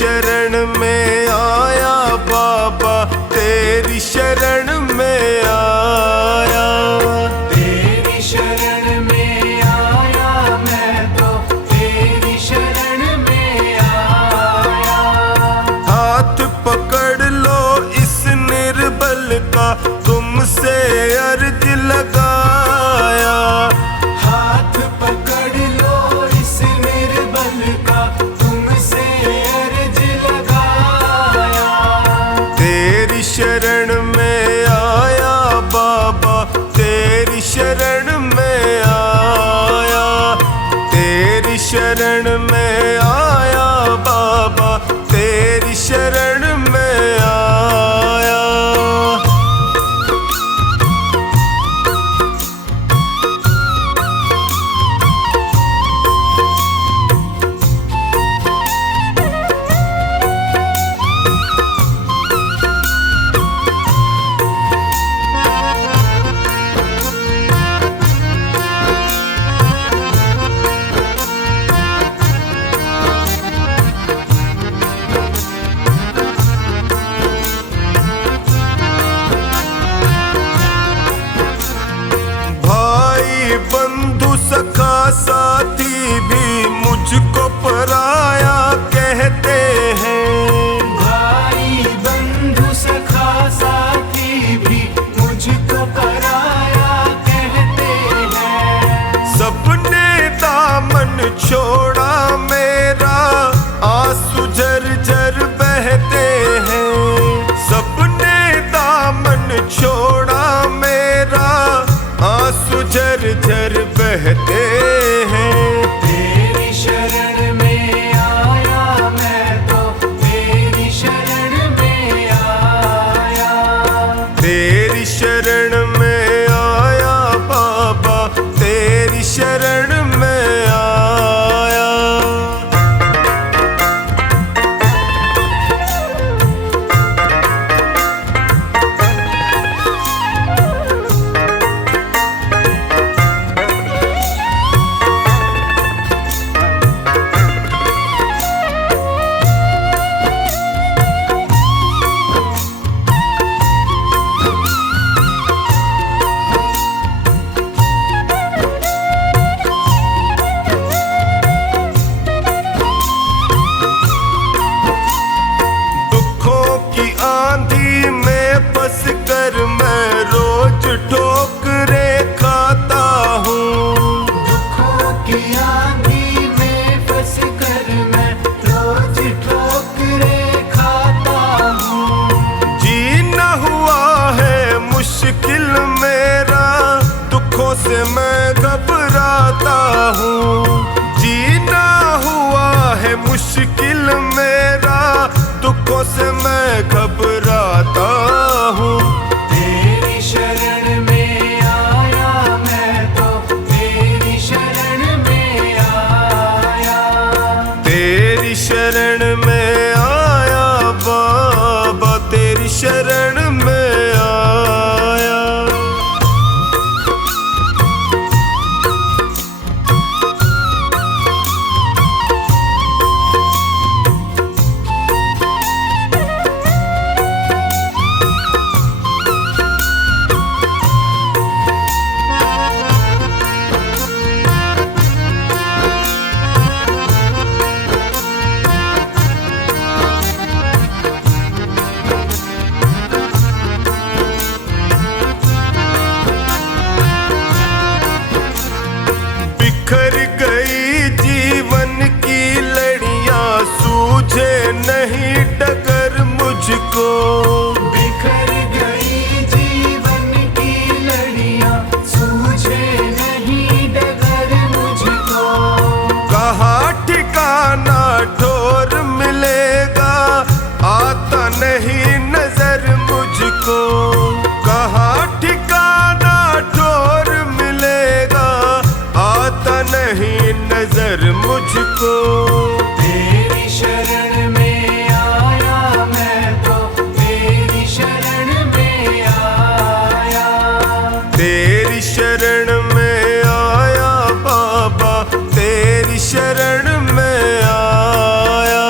शरण में आया बाबा, तेरी शरण में आया। तेरी शरण में आया मैं तो, तेरी शरण में आया। हाथ पकड़ लो इस निर्बल का, तुमसे अर्ज लगाया। हाथ पकड़ लो इस निर्बल का, तुमसे अर्ज लगाया। तेरी शरण में आया बाबा, तेरी शरण में आया। तेरी शरण में आया बाबा, तेरी शरण में आया। बंधु सखा साथी भी मुझको पराया कहते हैं। भाई बंधु सखा साथी भी मुझको पराया कहते हैं। सबने दामन छोड़ा मेरा, आंसू झरझर बहते हैं। सबने दामन छोड़ा मेरा, आंसू झरझर बहते हैं। तेरी शरण में आया मैं तो, तेरी शरण में आया। तेरी शरण में आया बाबा, तेरी शरण में आया। आंधी में फंस कर मैं रोज ठोकरे खाता हूँ। दुखों की आंधी में फंस कर मैं रोज ठोकरे खाता हूँ। जीना हुआ है मुश्किल मेरा, दुखों से मैं घबराता हूँ। जीना हुआ है मुश्किल मेरा, दुखों से मैं घबराता हूँ। तेरी शरण में आया मैं तो, तेरी शरण में आया। तेरी शरण में आया बाबा, तेरी शरण में आया। बिखर गई जीवन की लड़ियां, सूझे नहीं डगर मुझको। बिखर गई जीवन की लड़ियां, सूझे नहीं डगर मुझको। कहाँ ठिकाना ठोर मिलेगा, आता नहीं नजर मुझको। कहाँ ठिकाना ठोर मिलेगा, आता नहीं नजर मुझको। तेरी शरण में आया मैं तो, तेरी शरण में आया। तेरी शरण में आया बाबा, तेरी शरण में आया।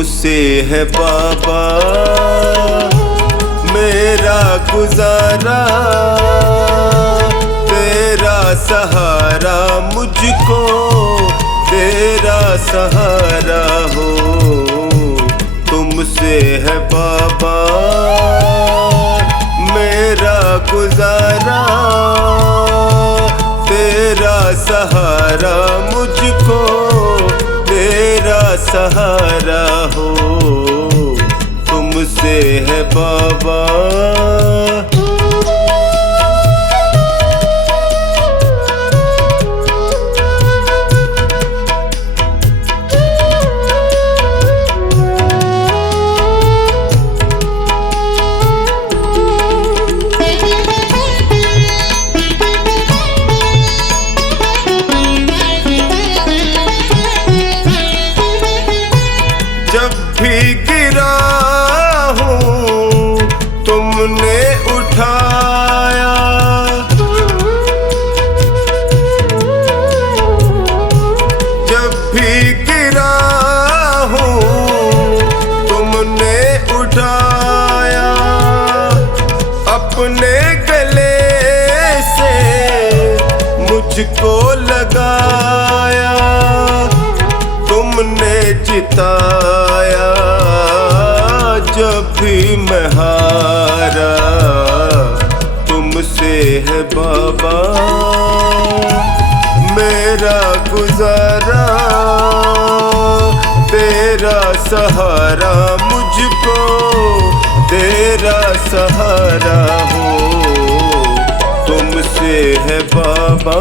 तुमसे है बाबा मेरा गुजारा, तेरा सहारा मुझको तेरा सहारा हो। तुमसे है बाबा मेरा गुजारा, तेरा सहारा मुझको तेरा सहारा हो। तुमसे है बाबा। जब भी गिरा हूँ तुमने उठाया, जब भी गिरा हूँ तुमने उठाया, अपने गले से मुझको लगाया, तुमने जिताया जब भी मैं हारा। तुमसे है बाबा मेरा गुजारा, तेरा सहारा मुझको तेरा सहारा हो। तुमसे है बाबा।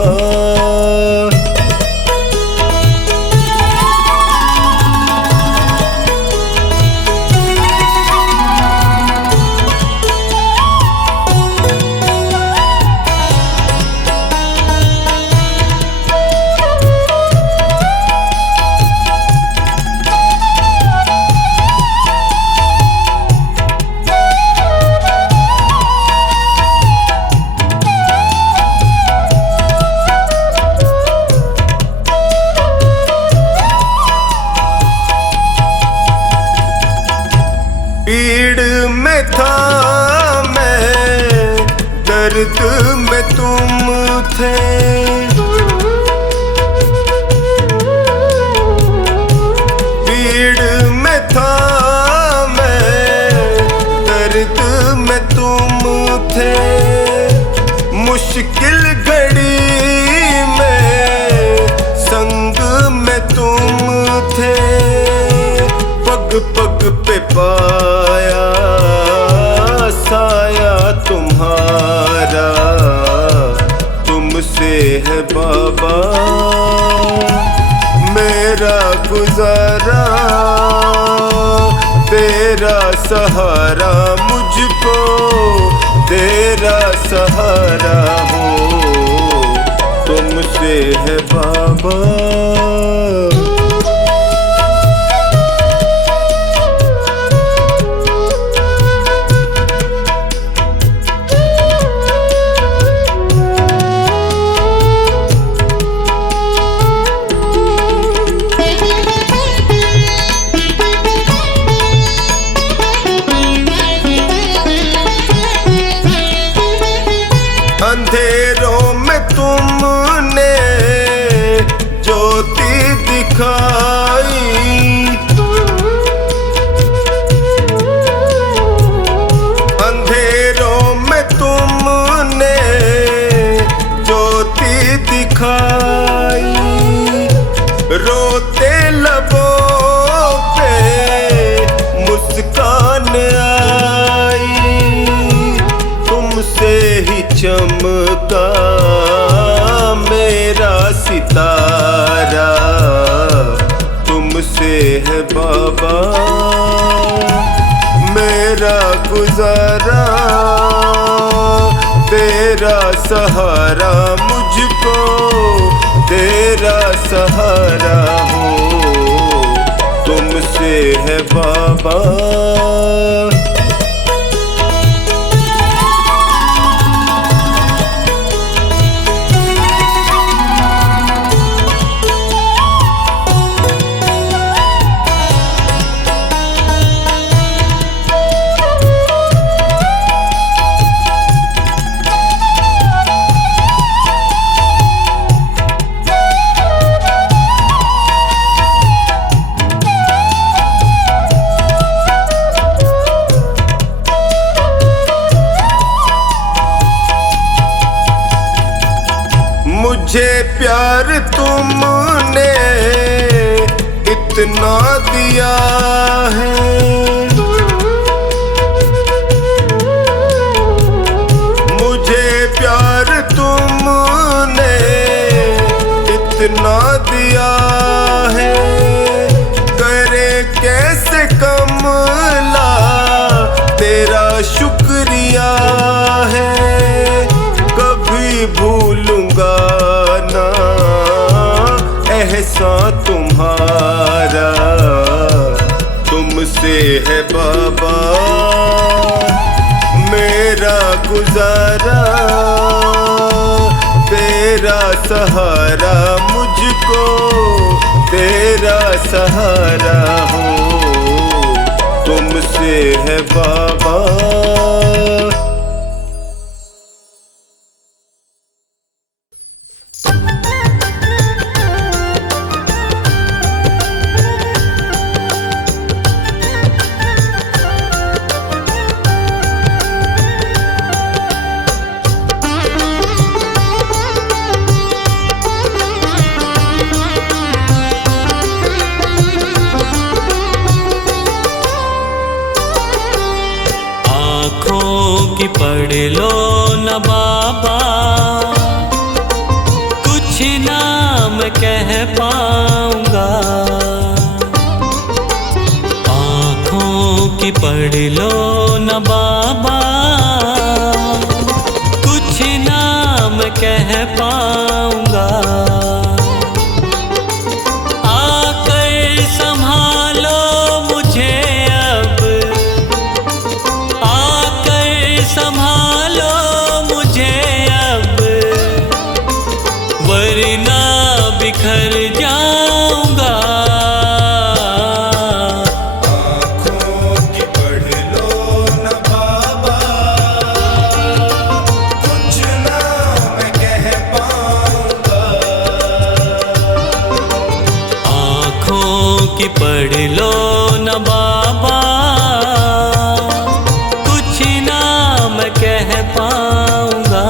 पीड़ में था मैं, दर्द में तुम थे, पीड़ में था मैं, दर्द में तुम थे, मुश्किल घड़ी में संग में तुम थे, पग पग पे पाया साया तुम्हारा। तुमसे है बाबा मेरा गुजारा, तेरा सहारा मुझको तेरा सहारा हो। तुमसे है बाबा। अंधेरों में तुमने ज्योति दिखाई, अंधेरों में तुमने ज्योति दिखाई, रोते लबों पे मुस्कान आई, तुमसे ही चमका मेरा सितारा। तुमसे है बाबा मेरा गुजारा, तेरा सहारा मुझको तेरा सहारा हो। तुमसे है बाबा। प्यार तुमने इतना दिया है, मुझे प्यार तुमने इतना दिया है, करे कैसे कमला तेरा शुक्रिया है, कभी भूलूंगा ना एहसान तुम्हारा, तुमसे है बाबा मेरा गुजारा, तेरा सहारा मुझको तेरा सहारा हो, तुमसे है बाबा। कि पढ़ लो न बाबा, कुछ नाम कह पाऊंगा, आँखों की पढ़ लो न बाबा, कुछ नाम कह पाऊंगा, आकर संभालो मुझे अब, संभालो मुझे अब, वरना बिखर जाऊंगा, आँखों की पढ़ लो न बाबा, कुछ ना मैं कह पाऊंगा, आँखों की पढ़ लो न बाबा, कह पाऊंगा।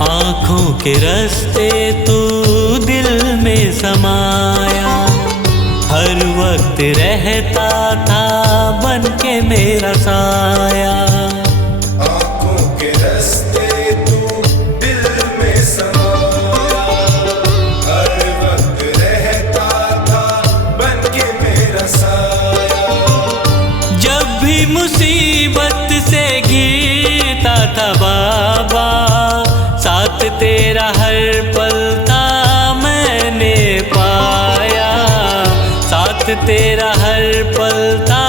आँखों के रास्ते तू दिल में समाया, हर वक्त रहता था बन के मेरा साया, आँखों के रास्ते तू दिल में समाया, हर वक्त रहता था बन के मेरा साया, जब भी मुसीबत से घिरता था बाबा, साथ तेरा हर पल था मैंने पाया, साथ तेरा हर पल था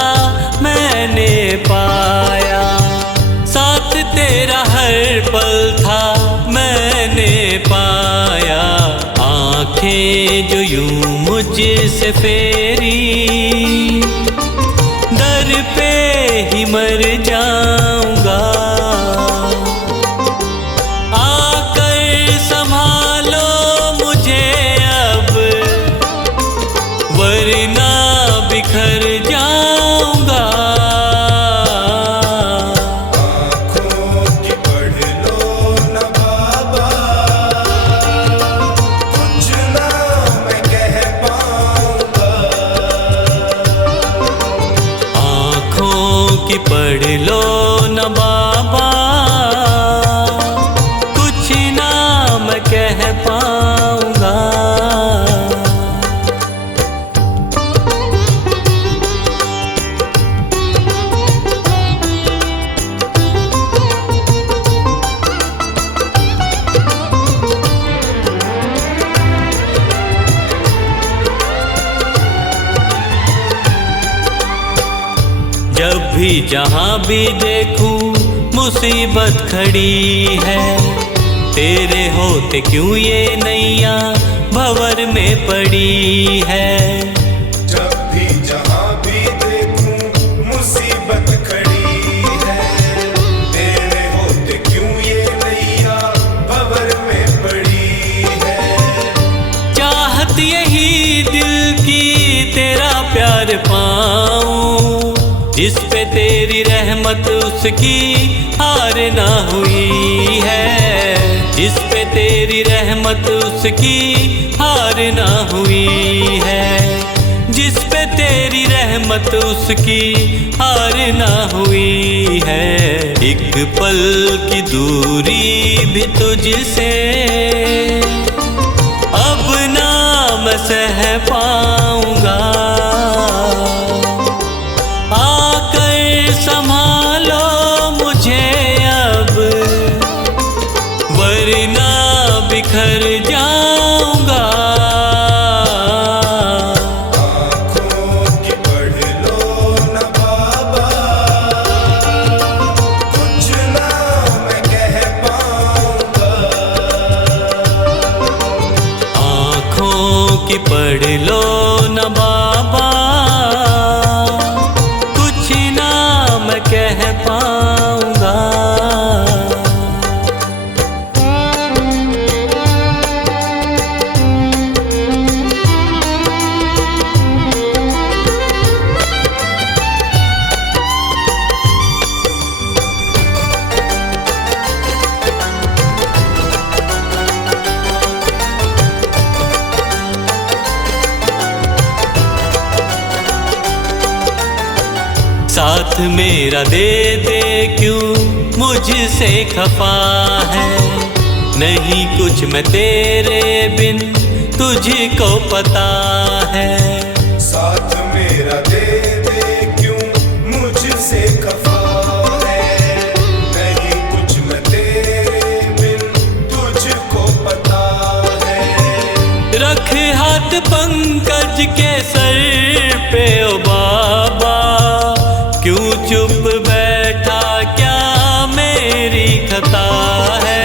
मैंने पाया, साथ तेरा हर पल था मैंने पाया, आँखें जो यूं मुझसे फेरी, दर पे ही मर जाऊंगा, संभालो मुझे अब, वरना बिखर जाऊंगा, आँखों की पढ़ लो न बाबा, कुछ ना मैं कह पाऊंगा, आँखों की पढ़ लो न बाबा, कह पाऊंगा। जब भी जहाँ भी देखूं मुसीबत खड़ी है, तेरे होते क्यों ये नैया भंवर में पड़ी है। जिस पे तेरी रहमत उसकी हार ना हुई है, जिस पे तेरी रहमत उसकी हार ना हुई है, जिस पे तेरी रहमत उसकी हार ना हुई है। एक पल की दूरी भी तुझसे अब ना मैं सह पाऊंगा, आकर संभालो मुझे अब, वरना बिखर जाऊंगा। आँखों की पढ़ लो न बाबा, कुछ ना मैं कह पाऊंगा। आँखों की पढ़ लो न बाबा, कुछ ना मैं कह पाऊंगा। साथ मेरा दे दे क्यों मुझसे खफा है, नहीं कुछ मैं तेरे बिन तुझको पता है। साथ मेरा दे दे क्यों मुझसे खफा है, नहीं कुछ मैं तेरे बिन तुझको पता है। रख हाथ पंकज के सर पे ओ बाबा, क्यों चुप बैठा क्या मेरी खता है,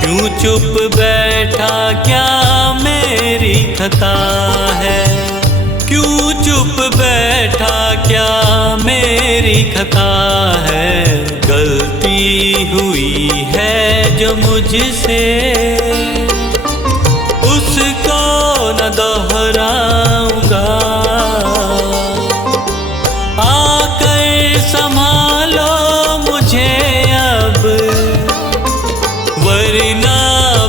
क्यों चुप बैठा क्या मेरी खता है, क्यों चुप बैठा क्या मेरी खता है। गलती हुई है जो मुझसे उसको न दोहराऊंगा, आकर संभालो मुझे अब, वरना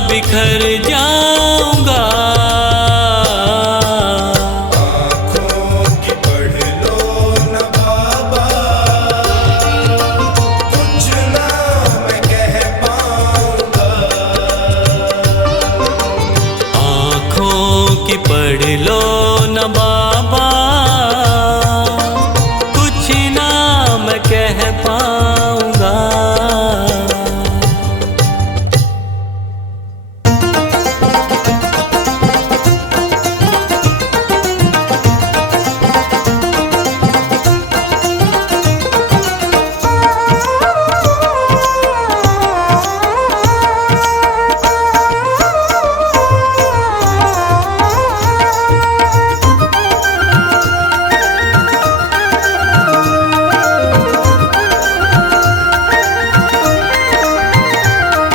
बिखर जाऊंगा। आँखों की पढ़ लो न बाबा, कुछ ना मैं कह पाऊंगा। आँखों की पढ़ लो न बाबा, कुछ ना मैं कह पाऊंगा।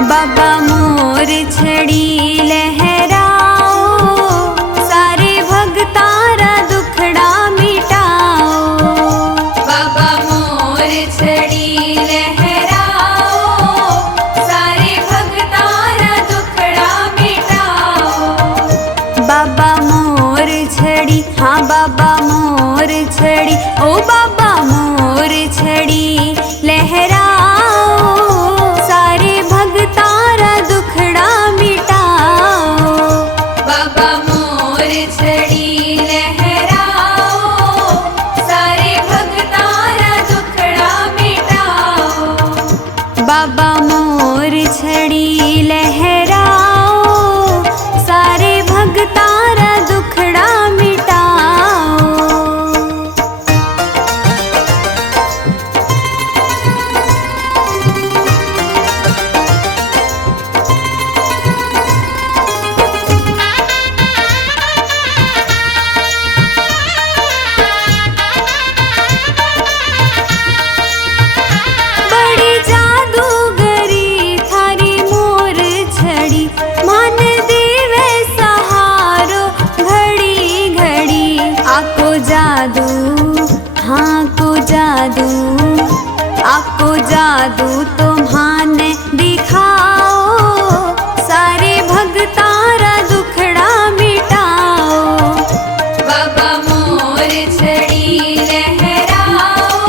बाबा मोर छड़ी लहराओ, सारे भगतारा दुखड़ा मिटाओ। बाबा मोर छड़ी लहराओ, सारे भगतारा दुखड़ा मिटाओ। बाबा मोर छड़ी, हाँ बाबा मोर छड़ी, ओ बाबा मोर छड़ी लहराओ, सारे भगतारा दुखड़ा मिटाओ। बाबा मोर छड़ी लहराओ, सारे भगतारा दुखड़ा मिटाओ। बाबा मोर छड़ी लहराओ, सारे भगतारा दुखड़ा मिटाओ। बड़ी जादूगर आपको जादू तुम्हाने दिखाओ, सारे भगतारा दुखड़ा मिटाओ। बाबा मोर छड़ी लहराओ,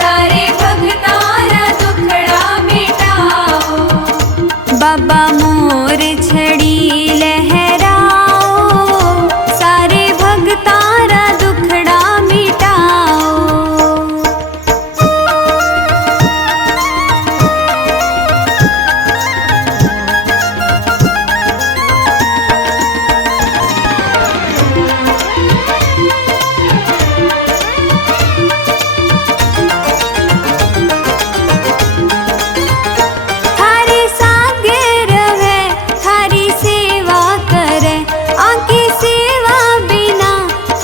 सारे भगतारा दुखड़ा मिटाओ। बाबा मोर छड़ी लहराओ, सारे भगतारा दुखड़ा मिटाओ। थारे सागे रहे, थारी सेवा करे, आंकी सेवा बिना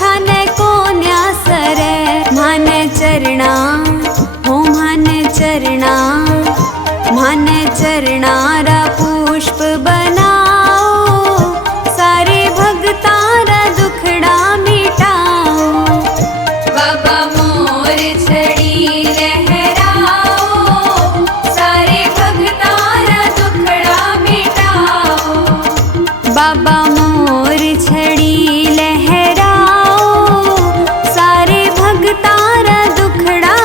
थाने को न्यासरे। मान चरणा हो मान चरणा, मान चरणारा पुष्प बनाओ, सारे भगतारा दुखड़ा मिटाओ। बाबा मोर छड़ी लहराओ, सारे भगतारा दुखड़ा मिटाओ। बाबा मोर छड़ी लहराओ, सारे भगतारा दुखड़ा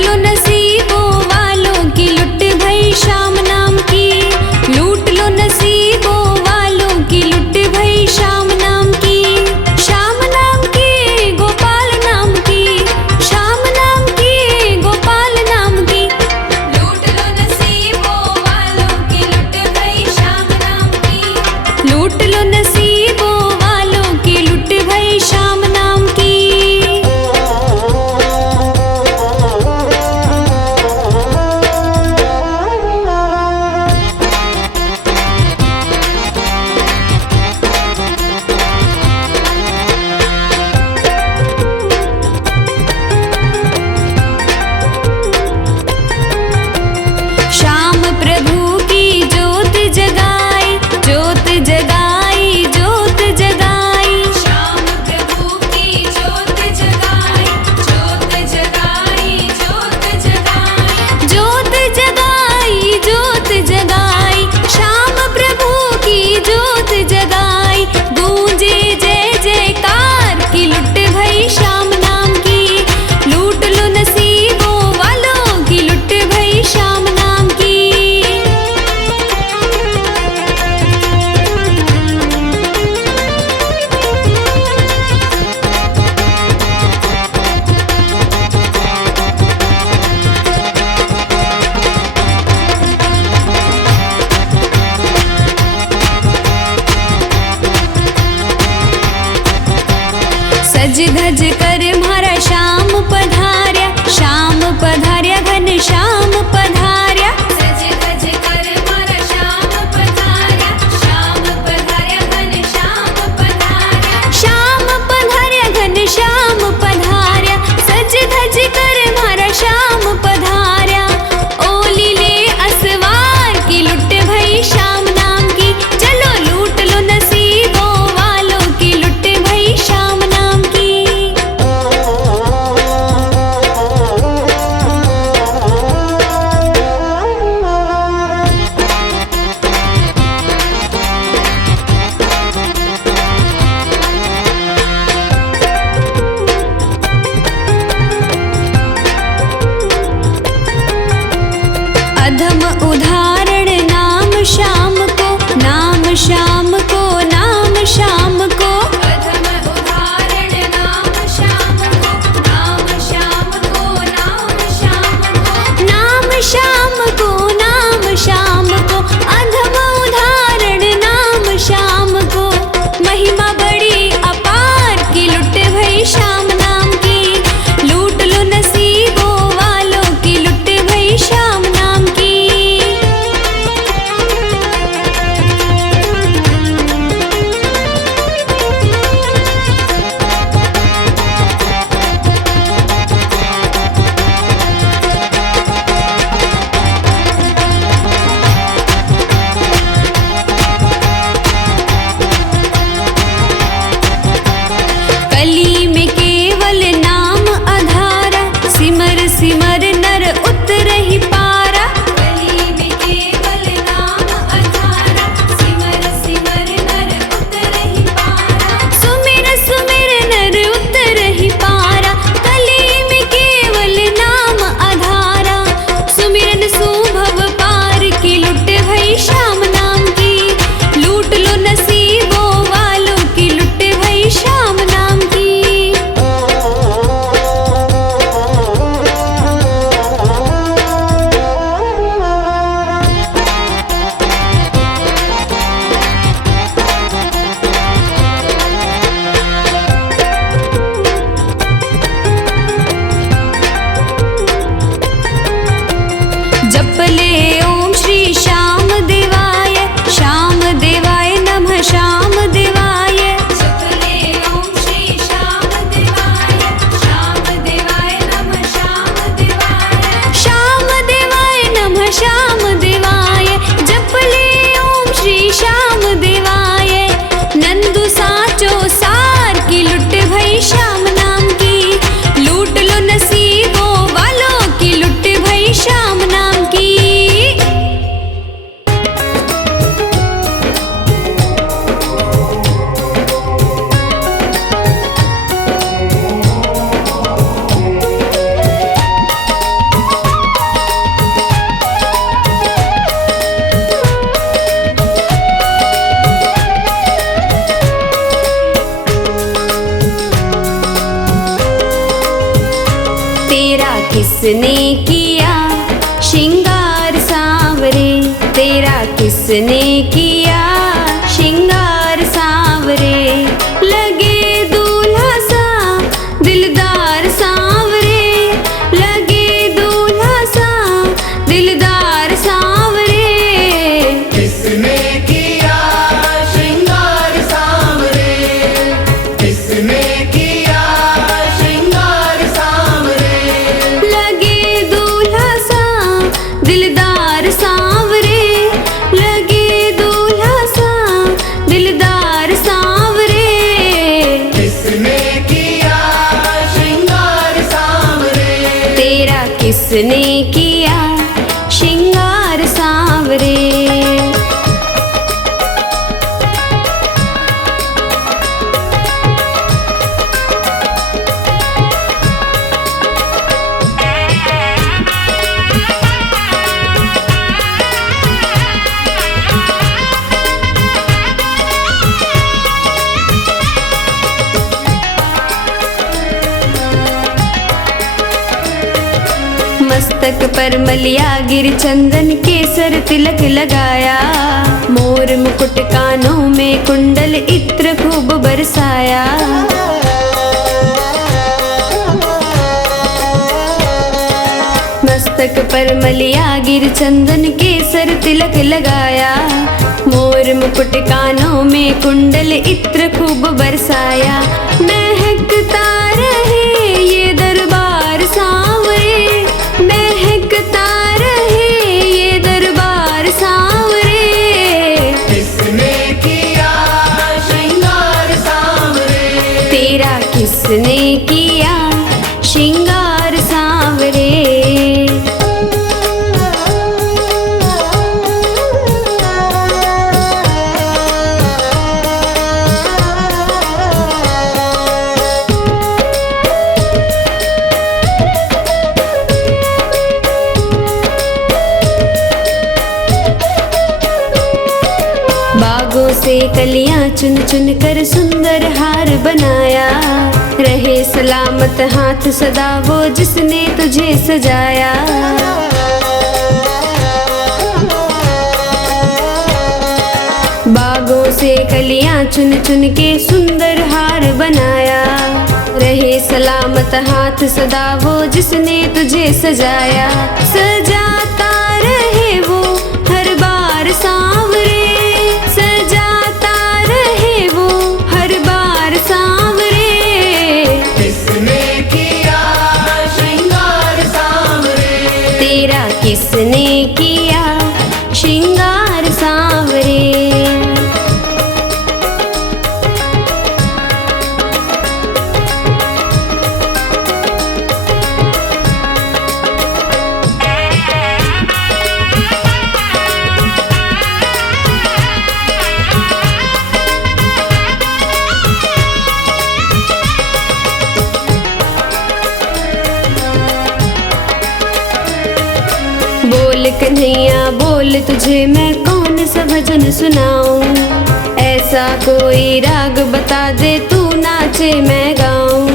लो नसीबों वालों की लुट भई शाम नाम की, लूट लो नसीबों वालों की लुट भई शाम नाम की, शाम नाम की गोपाल नाम की, शाम नाम की गोपाल नाम की। लूट लो नसीबों वालों की लुट भई शाम नाम की, लूट लो नसीबों वालों की लुट भई शाम नाम की। श्याम प्रभु की ज्योत जगाई, ज्योत जगाई, ज्योत जगाई। श्याम प्रभु की ज्योत जगाई, ज्योत जगाई, ज्योत जगाई। ज्योत जगाई, ज्योत जगाई, श्याम प्रभु की ज्योत जगाई। गूंजे जय जयकार की लुट भई श्याम नाम की, लूट लो नसीबों वालों की लुट भई श्याम नाम की। सज धज कर म्हारा श्याम पधार्या, श्याम पधार्या घन श्याम पधार्या। सज धज कर म्हारा श्याम पधार्या, श्याम पधार्या घन श्याम पधार्या। श्याम पधार्या घन श्याम पधार्या, सज धज कर म्हारा श्याम पधार्या। ओली ले असवार की लुट भई श्याम नाम की, चलो लूट लो नसीबों वालों की लुट भई श्याम नाम की। अधम उदाहरण नाम श्याम को, नाम श्याम को, नाम श्याम को। अधम उदाहरण नाम श्याम को, नाम श्याम को, नाम श्याम को। नाम श्याम को, नाम श्याम को, अधम उदाहरण नाम श्याम को। महिमा बड़ी अपार की लुट भई श्याम नाम की, लूट लो नसीबों वालों की लुट भई श्याम नाम की। कली में केवल नाम आधारा, सिमर सिमर नर उतरहि पारा। कली में केवल नाम आधारा, सिमर सिमर नर उतरहि पारा। सुमिर सुमिर नर उतरहि पारा, कली में केवल नाम आधारा। सुमिरन सुभव पार की लुट भई श्याम नाम की, लूट लो नसीबों वालों की लुट भई श्याम नाम की। जप ले ओम श्री श्याम देवाय, श्याम देवाय नमः श्याम देवाय। जप ले ओम श्री श्याम देवाय, श्याम देवाय नमः श्याम देवाय। श्याम देवाय नमः श्याम देवाय, जप ले ओम श्री श्याम देवाय। नंदू साचो सार की लुट भई श्याम नाम की, लूट लो नसीबों वालों की लुट भई श्याम नाम की। किसने किया श्रृंगार सांवरे, तेरा किसने किया श्रृंगार सांवरे। लगे दूल्हा सा दिलदार सांवरे, लगे दूल्हा सा दिलदार सांवरे। किसने किया श्रृंगार सांवरे, किसने किया श्रृंगार सांवरे। लगे दूल्हा सा दिलदार सांवरे, लगे दूल्हा सा दिलदार सांवरे। किसने किया श्रृंगार सांवरे, तेरा किसने किया श्रृंगार सांवरे। मस्तक पर मलिया गिर चंदन केसर तिलक लगाया, मोर मुकुट कानों में कुंडल इत्र खूब बरसाया। मस्तक पर मलिया गिर चंदन केसर तिलक लगाया, मोर मुकुट कानों में कुंडल इत्र खूब बरसाया। महकता रहे ये दरबार सांवरे, महकता रहे ये दरबार सांवरे। किसने किया श्रृंगार सांवरे, तेरा किसने किया श्रृंगार सांवरे। बागों से कलियां चुन चुन कर सुंदर हार बनाया, रहे सलामत हाथ सदा वो जिसने तुझे सजाया। बागों से कलियां चुन चुन के सुंदर हार बनाया, रहे सलामत हाथ सदा वो जिसने तुझे सजाया। सजाता रहे वो हर बार सांवरे, सजाता रहे वो हर बार सांवरे। किसने किया श्रृंगार सांवरे, तेरा किसने किया श्रृंगार सांवरे। बोल कन्हैया बोल तुझे मैं कौन सा भजन सुनाऊं, ऐसा कोई राग बता दे तू नाचे मैं गाऊं।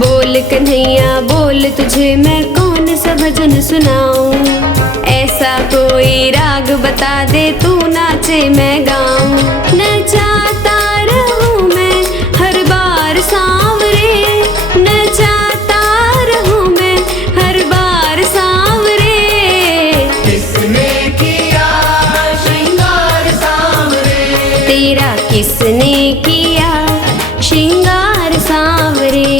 बोल कन्हैया बोल तुझे मैं कौन सा भजन सुनाऊं, ऐसा कोई राग बता दे तू नाचे मैं गाऊं। नचाता रहूं मैं हर बार सांवरे, नचाता रहूं मैं हर बार सांवरे। किसने किया श्रृंगार सांवरे, तेरा किसने किया श्रृंगार सांवरे।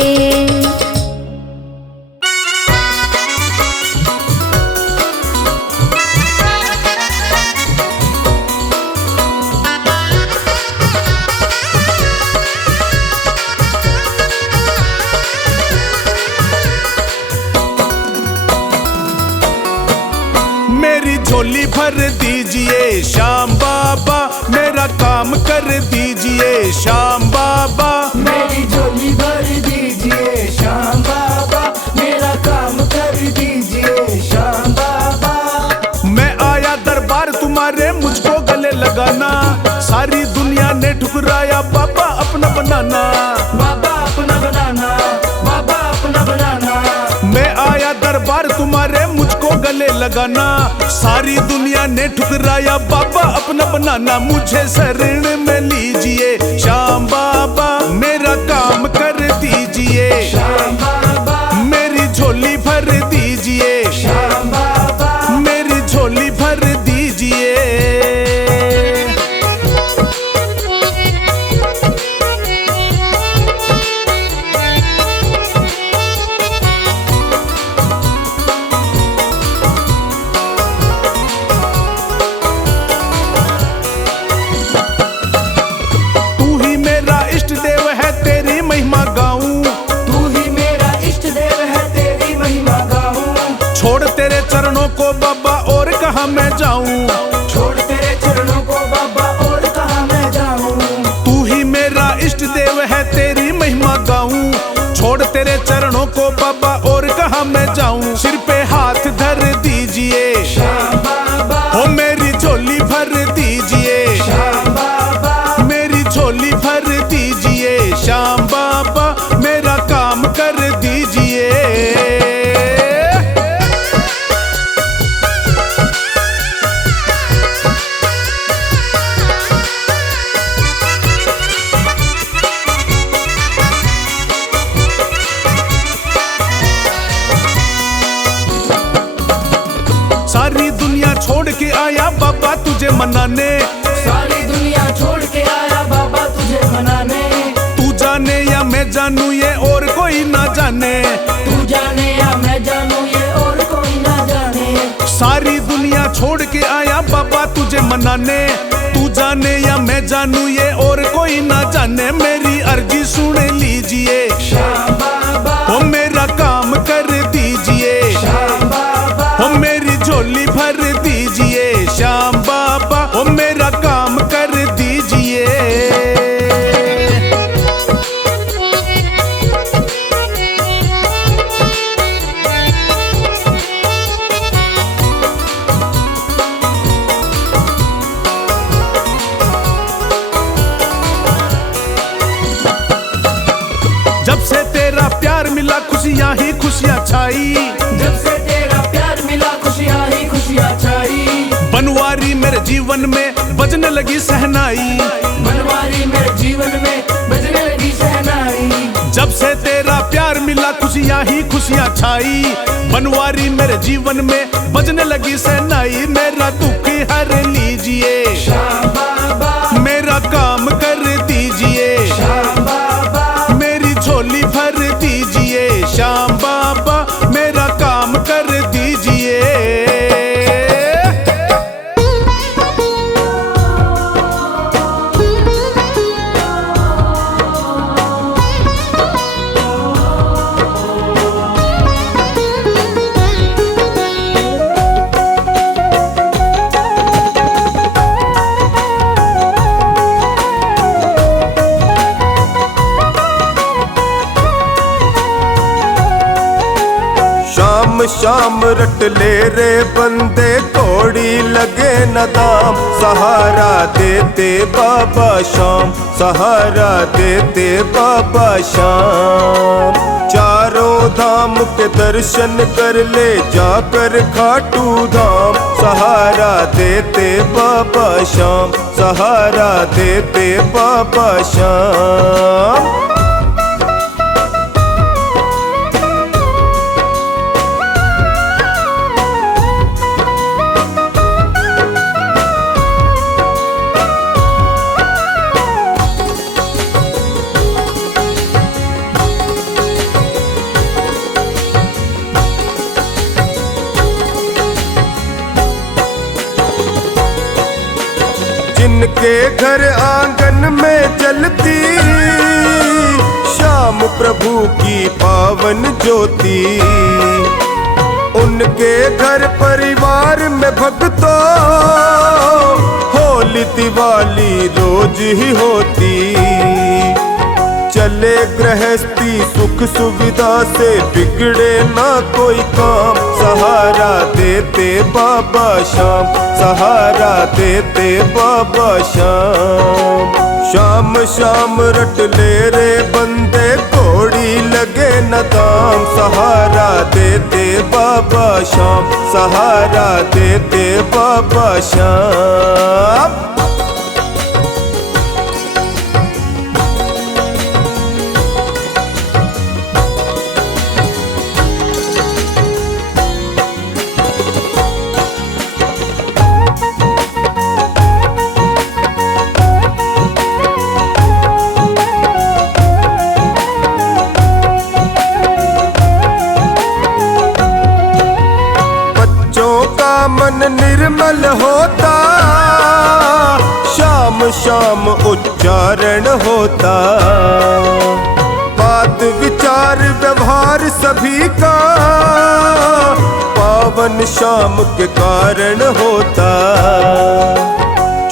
मेरी झोली भर दीजिए श्याम बाबा, मेरा काम कर दीजिए श्याम बाबा। मेरी झोली भर दीजिए श्याम बाबा, मेरा काम कर दीजिए श्याम बाबा। मैं आया दरबार तुम्हारे, मुझको गले लगाना, सारी दुनिया ने ठुकराया बाबा अपना बनाना। लगाना। सारी दुनिया ने ठुकराया बाबा अपना बनाना, मुझे शरण में लीजिए श्याम बाबा, मेरा काम कर दीजिए श्याम बाबा, मेरी झोली भर दीजिए श्याम बाबा, मेरी झोली भर दीजिए। तू ही मेरा इष्ट देव है, तेरी महिमा गाऊं। तू ही मेरा इष्ट देव है, तेरी महिमा गाऊं। छोड़ तेरे चरणों को बाबा और कहाँ मैं जाऊं। छोड़ तेरे चरणों को बाबा और कहाँ मैं जाऊं। तू ही मेरा इष्ट देव है, तेरी महिमा गाऊं। छोड़ तेरे चरणों को बाबा और कहाँ मैं जाऊं। सिर पे हाथ धर दीजिए श्याम बाबा, हो मेरी झोली भर दीजिए श्याम बाबा, मेरी झोली भर दीजिए श्याम बाबा, मेरा काम कर दीजिए। सारी दुनिया छोड़ के आया बाबा तुझे मनाने। सारी दुनिया छोड़ के आया बाबा तुझे मनाने। तू जाने या मैं जानू ये और कोई ना जाने। तू जाने या मैं जानू ये और कोई ना जाने। सारी दुनिया छोड़ के आया बाबा तुझे मनाने। तू जाने या मैं जानू ये और कोई ना जाने। मेरी अर्जी सुन लीजिए श्याम बाबा, वो मेरा काम कर दीजिए श्याम बाबा, वो मेरी झोली भर दीजिए श्याम बाबा, वो मेरा काम कर दीजिए। जब से तेरा प्यार मिला खुशियाँ ही खुशियाँ छाई। जब से तेरा प्यार मिला खुशियाँ ही खुशियाँ छाई। बनवारी मेरे जीवन में बजने लगी सहनाई। बनवारी मेरे जीवन में बजने लगी शहनाई। जब से तेरा प्यार मिला खुशियाँ ही खुशियाँ छाई। बनवारी मेरे जीवन में बजने लगी सहनाई। मेरा दुख हर लीजिए श्याम बाबा, मेरा काम कर दीजिए श्याम बाबा, मेरी झोली भर दीजिए श्याम बाबा, मेरा काम कर दीजिए। शाम रट ले रे बंदे, कोड़ी लगे न दाम। सहारा देते बाबा शाम, सहारा देते बाबा शाम। चारों धाम के दर्शन कर ले जाकर खाटू धाम। सहारा देते बाबा शाम, सहारा देते बाबा शाम। जिनके घर आंगन में जलती शाम प्रभु की पावन ज्योति, उनके घर परिवार में भक्तों होली दिवाली रोज ही होती। चले गृहस्थी सुख सुविधा से, बिगड़े ना कोई काम। सहारा देते बाबा शाम, सहारा देते बाबा शाम। शाम शाम रट ले रे बंदे, कोड़ी लगे न दाम, सहारा देते बाबा शाम, सहारा देते बाबा शाम। मन निर्मल होता, शाम शाम उच्चारण होता, बात विचार व्यवहार सभी का पावन शाम के कारण होता।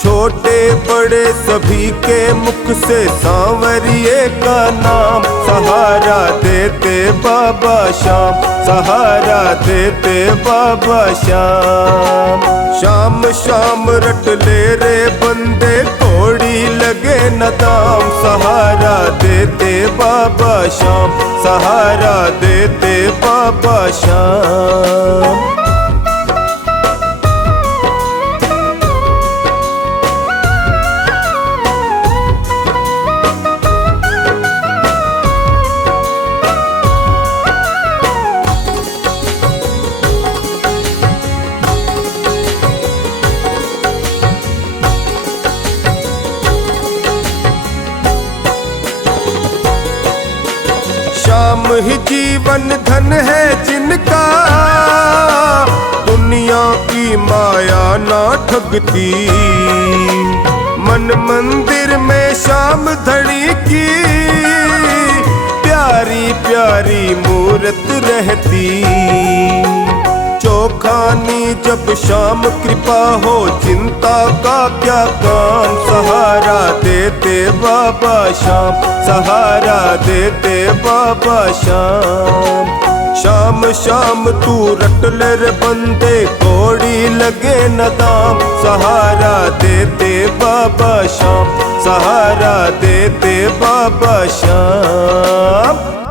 छोटे बड़े सभी के मुख से सांवरिये का नाम, सहारा देते बाबा शाम, सहारा देते बाबा शाम। शाम शाम रट ले रे बंदे, कोड़ी लगे न दाम, सहारा देते बाबा शाम, सहारा देते बाबा शाम। शाम ही जीवन धन है जिनका, दुनिया की माया ना ठगती। मन मंदिर में शाम धड़ी की, प्यारी प्यारी मूरत रहती। चौखानी जब शाम कृपा हो, चिंता का क्या काम, सहारा देते बाबा शाम, सहारा देते बाबा शाम। शाम शाम तू रट ले रे बंदे, कोड़ी लगे न दाम, सहारा देते बाबा शाम, सहारा देते बाबा शाम।